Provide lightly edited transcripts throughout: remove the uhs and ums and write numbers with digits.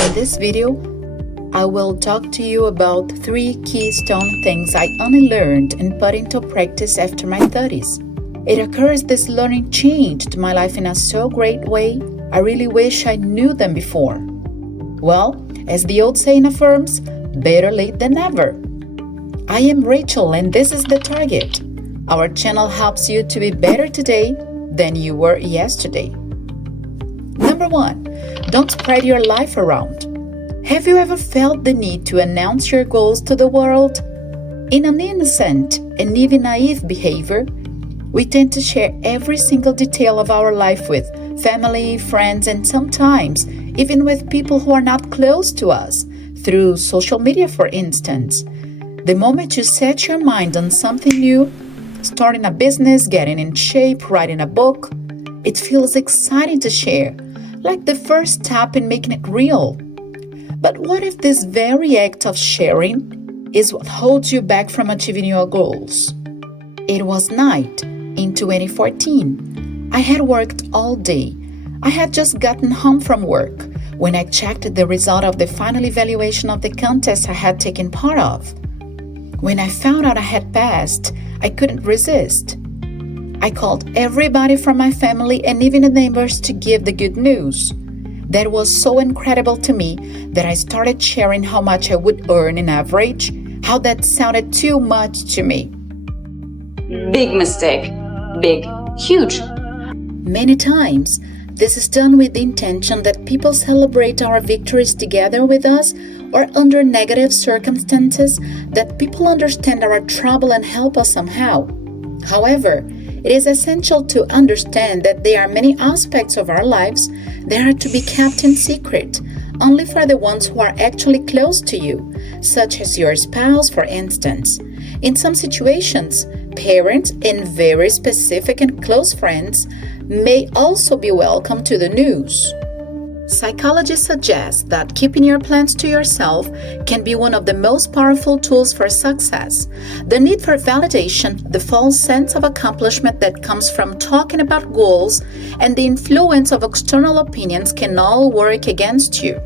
In this video, I will talk to you about 3 keystone things I only learned and put into practice after my 30s. It occurs this learning changed my life in a so great way, I really wish I knew them before. Well, as the old saying affirms, better late than never. I am Rachel and this is The Target. Our channel helps you to be better today than you were yesterday. Number 1, don't spread your life around. Have you ever felt the need to announce your goals to the world? In an innocent and even naive behavior, we tend to share every single detail of our life with family, friends, and sometimes even with people who are not close to us, through social media, for instance. The moment you set your mind on something new, starting a business, getting in shape, writing a book, it feels exciting to share, like the first step in making it real. But what if this very act of sharing is what holds you back from achieving your goals? It was night in 2014. I had worked all day. I had just gotten home from work when I checked the result of the final evaluation of the contest I had taken part of. When I found out I had passed, I couldn't resist. I called everybody from my family and even the neighbors to give the good news. That was so incredible to me that I started sharing how much I would earn in average, how that sounded too much to me. Big mistake. Big. Huge. Many times, this is done with the intention that people celebrate our victories together with us, or under negative circumstances, that people understand our trouble and help us somehow. However, it is essential to understand that there are many aspects of our lives that are to be kept in secret, only for the ones who are actually close to you, such as your spouse, for instance. In some situations, parents and very specific and close friends may also be welcome to the news. Psychology suggests that keeping your plans to yourself can be one of the most powerful tools for success. The need for validation, the false sense of accomplishment that comes from talking about goals, and the influence of external opinions can all work against you.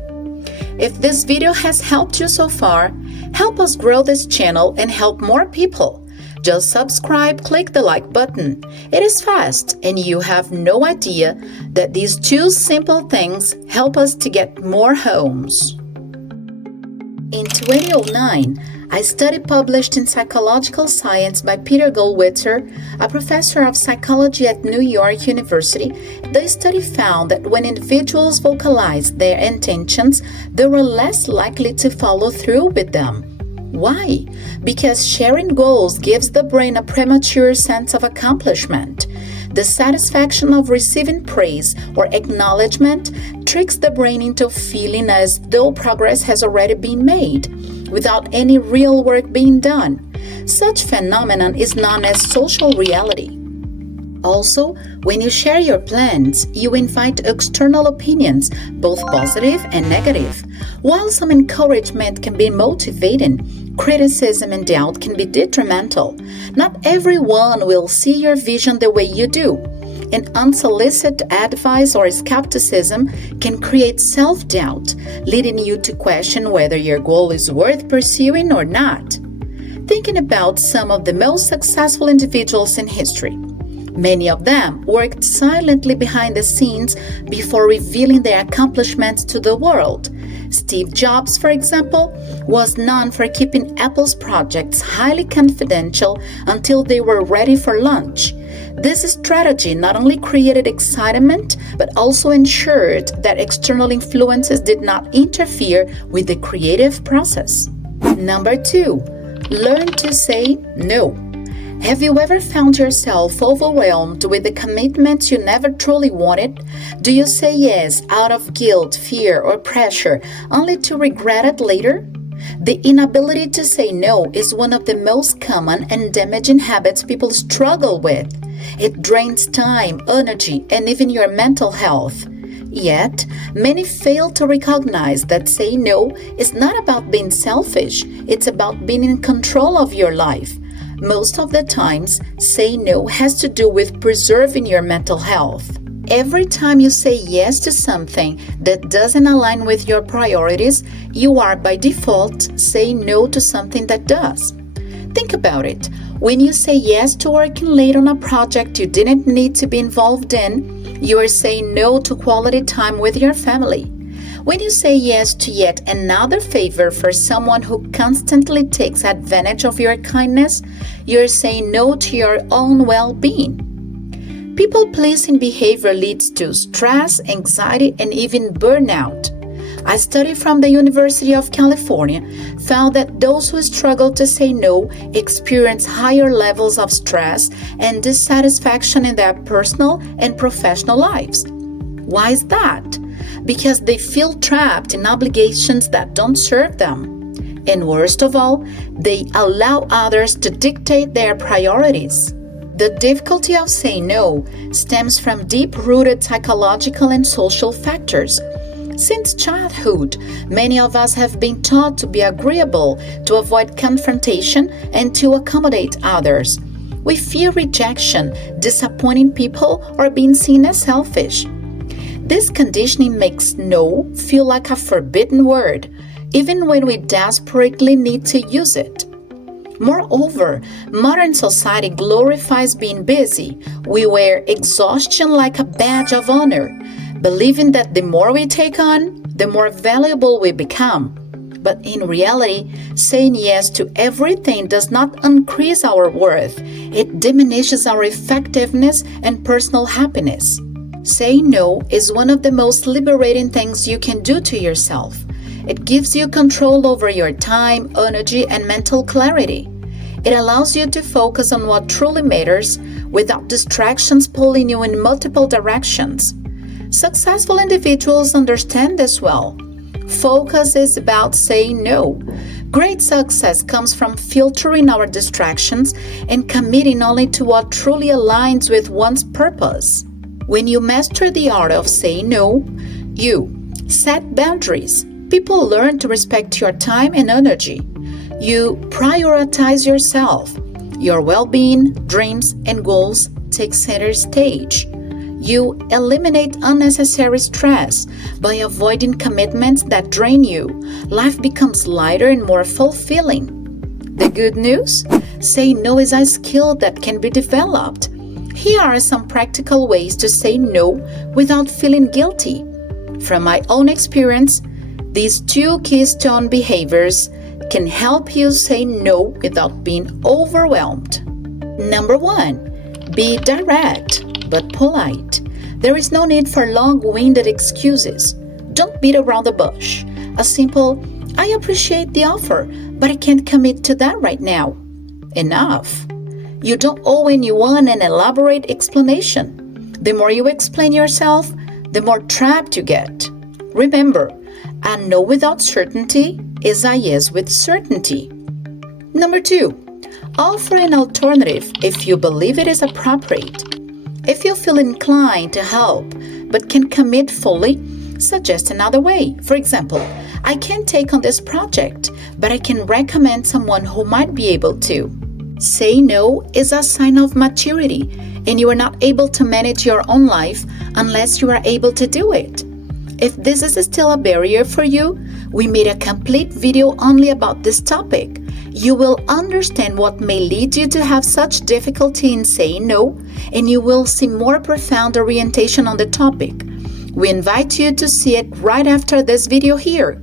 If this video has helped you so far, help us grow this channel and help more people. Just subscribe, click the like button. It is fast, and you have no idea that these 2 simple things help us to get more homes. In 2009, a study published in Psychological Science by Peter Goldwitzer, a professor of psychology at New York University, the study found that when individuals vocalized their intentions, they were less likely to follow through with them. Why? Because sharing goals gives the brain a premature sense of accomplishment. The satisfaction of receiving praise or acknowledgement tricks the brain into feeling as though progress has already been made, without any real work being done. Such phenomenon is known as social reality. Also, when you share your plans, you invite external opinions, both positive and negative. While some encouragement can be motivating, criticism and doubt can be detrimental. Not everyone will see your vision the way you do, and unsolicited advice or skepticism can create self-doubt, leading you to question whether your goal is worth pursuing or not. Thinking about some of the most successful individuals in history, many of them worked silently behind the scenes before revealing their accomplishments to the world. Steve Jobs, for example, was known for keeping Apple's projects highly confidential until they were ready for launch. This strategy not only created excitement, but also ensured that external influences did not interfere with the creative process. Number 2, learn to say no. Have you ever found yourself overwhelmed with the commitments you never truly wanted? Do you say yes out of guilt, fear, or pressure, only to regret it later? The inability to say no is one of the most common and damaging habits people struggle with. It drains time, energy, and even your mental health. Yet, many fail to recognize that saying no is not about being selfish, it's about being in control of your life. Most of the times, saying no has to do with preserving your mental health. Every time you say yes to something that doesn't align with your priorities, you are by default saying no to something that does. Think about it. When you say yes to working late on a project you didn't need to be involved in, you are saying no to quality time with your family. When you say yes to yet another favor for someone who constantly takes advantage of your kindness, you're saying no to your own well-being. People-pleasing behavior leads to stress, anxiety, and even burnout. A study from the University of California found that those who struggle to say no experience higher levels of stress and dissatisfaction in their personal and professional lives. Why is that? Because they feel trapped in obligations that don't serve them. And worst of all, they allow others to dictate their priorities. The difficulty of saying no stems from deep-rooted psychological and social factors. Since childhood, many of us have been taught to be agreeable, to avoid confrontation, and to accommodate others. We fear rejection, disappointing people, or being seen as selfish. This conditioning makes no feel like a forbidden word, even when we desperately need to use it. Moreover, modern society glorifies being busy. We wear exhaustion like a badge of honor, believing that the more we take on, the more valuable we become. But in reality, saying yes to everything does not increase our worth. It diminishes our effectiveness and personal happiness. Saying no is one of the most liberating things you can do to yourself. It gives you control over your time, energy, and mental clarity. It allows you to focus on what truly matters without distractions pulling you in multiple directions. Successful individuals understand this well. Focus is about saying no. Great success comes from filtering our distractions and committing only to what truly aligns with one's purpose. When you master the art of saying no, you set boundaries. People learn to respect your time and energy. You prioritize yourself. Your well-being, dreams, and goals take center stage. You eliminate unnecessary stress by avoiding commitments that drain you. Life becomes lighter and more fulfilling. The good news? Saying no is a skill that can be developed. Here are some practical ways to say no without feeling guilty. From my own experience, these 2 keystone behaviors can help you say no without being overwhelmed. Number 1, be direct but polite. There is no need for long-winded excuses. Don't beat around the bush. A simple, I appreciate the offer, but I can't commit to that right now. Enough. You don't owe anyone an elaborate explanation. The more you explain yourself, the more trapped you get. Remember, a no without certainty is a yes with certainty. Number 2, offer an alternative if you believe it is appropriate. If you feel inclined to help but can commit fully, suggest another way. For example, I can't take on this project, but I can recommend someone who might be able to. Say no is a sign of maturity, and you are not able to manage your own life unless you are able to do it. If this is still a barrier for you, we made a complete video only about this topic. You will understand what may lead you to have such difficulty in saying no, and you will see more profound orientation on the topic. We invite you to see it right after this video here.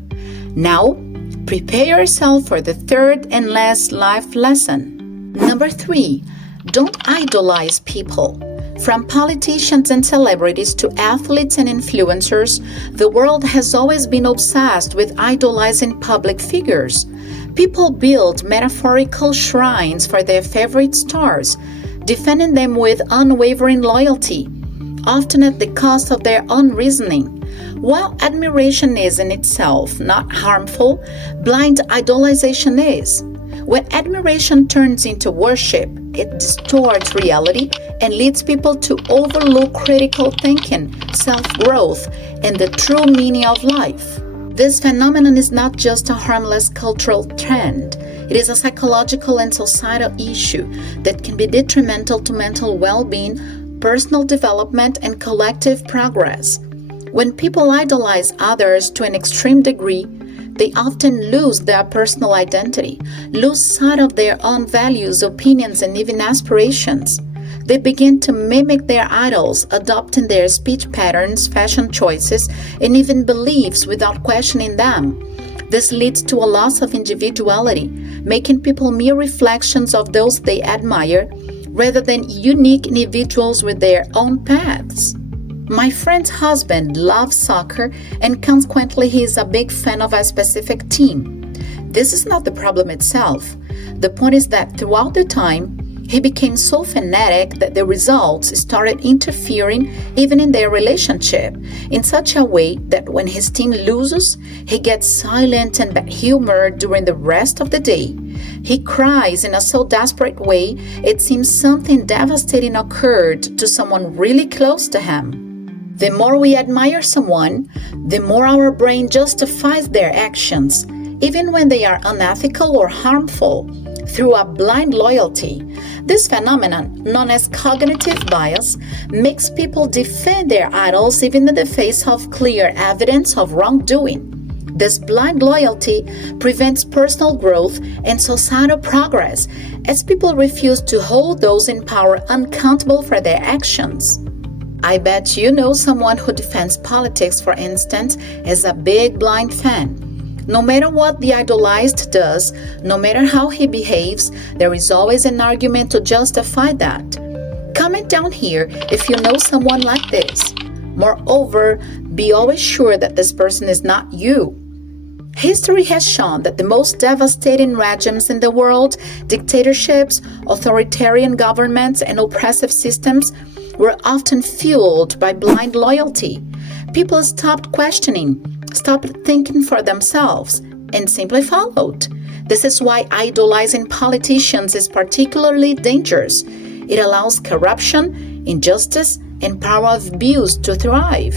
Now, prepare yourself for the 3rd and last life lesson. Number 3, don't idolize people. From politicians and celebrities to athletes and influencers, the world has always been obsessed with idolizing public figures. People build metaphorical shrines for their favorite stars, defending them with unwavering loyalty, often at the cost of their own reasoning. While admiration is in itself not harmful, blind idolization is. When admiration turns into worship, it distorts reality and leads people to overlook critical thinking, self-growth, and the true meaning of life. This phenomenon is not just a harmless cultural trend. It is a psychological and societal issue that can be detrimental to mental well-being, personal development, and collective progress. When people idolize others to an extreme degree, they often lose their personal identity, lose sight of their own values, opinions, and even aspirations. They begin to mimic their idols, adopting their speech patterns, fashion choices, and even beliefs without questioning them. This leads to a loss of individuality, making people mere reflections of those they admire, rather than unique individuals with their own paths. My friend's husband loves soccer, and consequently he is a big fan of a specific team. This is not the problem itself. The point is that throughout the time, he became so fanatic that the results started interfering even in their relationship, in such a way that when his team loses, he gets silent and bad-humored during the rest of the day. He cries in a so desperate way, it seems something devastating occurred to someone really close to him. The more we admire someone, the more our brain justifies their actions, even when they are unethical or harmful, through a blind loyalty. This phenomenon, known as cognitive bias, makes people defend their idols even in the face of clear evidence of wrongdoing. This blind loyalty prevents personal growth and societal progress, as people refuse to hold those in power accountable for their actions. I bet you know someone who defends politics, for instance, as a big blind fan. No matter what the idolized does, no matter how he behaves, there is always an argument to justify that. Comment down here if you know someone like this. Moreover, be always sure that this person is not you. History has shown that the most devastating regimes in the world, dictatorships, authoritarian governments, and oppressive systems, were often fueled by blind loyalty. People stopped questioning, stopped thinking for themselves, and simply followed. This is why idolizing politicians is particularly dangerous. It allows corruption, injustice, and power abuse to thrive.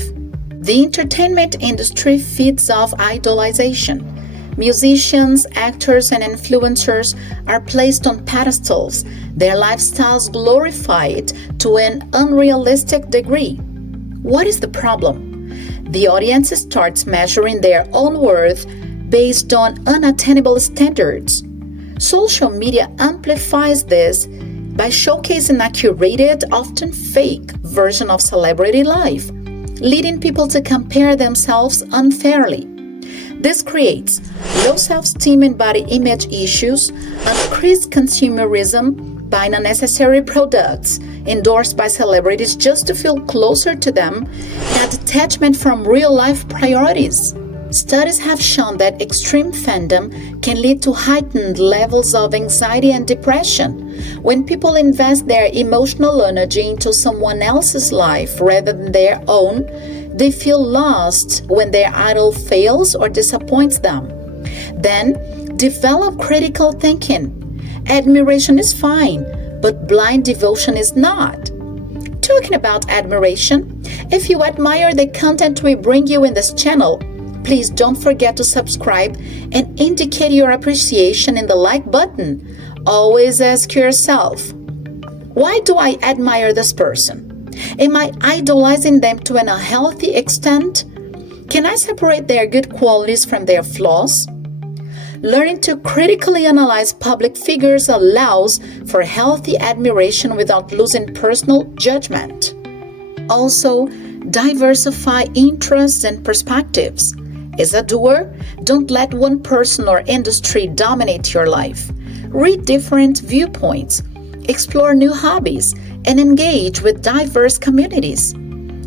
The entertainment industry feeds off idolization. Musicians, actors, and influencers are placed on pedestals, their lifestyles glorified to an unrealistic degree. What is the problem? The audience starts measuring their own worth based on unattainable standards. Social media amplifies this by showcasing a curated, often fake, version of celebrity life, leading people to compare themselves unfairly. This creates low self-esteem and body image issues, increased consumerism, buying unnecessary products endorsed by celebrities just to feel closer to them, and detachment from real-life priorities. Studies have shown that extreme fandom can lead to heightened levels of anxiety and depression. When people invest their emotional energy into someone else's life rather than their own, they feel lost when their idol fails or disappoints them. Then, develop critical thinking. Admiration is fine, but blind devotion is not. Talking about admiration, if you admire the content we bring you in this channel, please don't forget to subscribe and indicate your appreciation in the like button. Always ask yourself, why do I admire this person? Am I idolizing them to an unhealthy extent? Can I separate their good qualities from their flaws? Learning to critically analyze public figures allows for healthy admiration without losing personal judgment. Also, diversify interests and perspectives. As a doer, don't let one person or industry dominate your life. Read different viewpoints, explore new hobbies, and engage with diverse communities.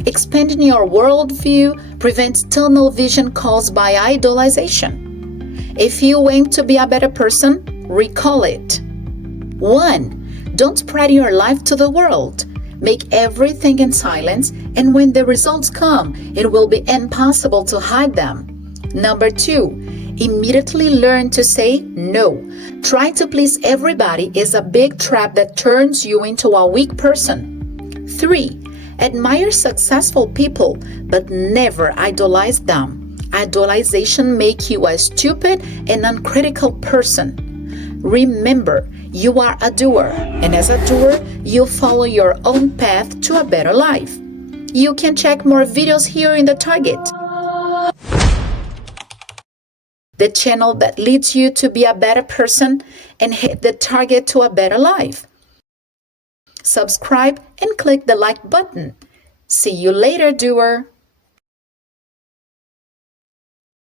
Expanding your worldview prevents tunnel vision caused by idolization. If you aim to be a better person, recall it. 1. Don't spread your life to the world. Make everything in silence, and when the results come, it will be impossible to hide them. Number 2, immediately learn to say no. Trying to please everybody is a big trap that turns you into a weak person. 3, admire successful people, but never idolize them. Idolization makes you a stupid and uncritical person. Remember, you are a doer, and as a doer, you follow your own path to a better life. You can check more videos here in the target, the channel that leads you to be a better person and hit the target to a better life. Subscribe and click the like button. See you later, doer!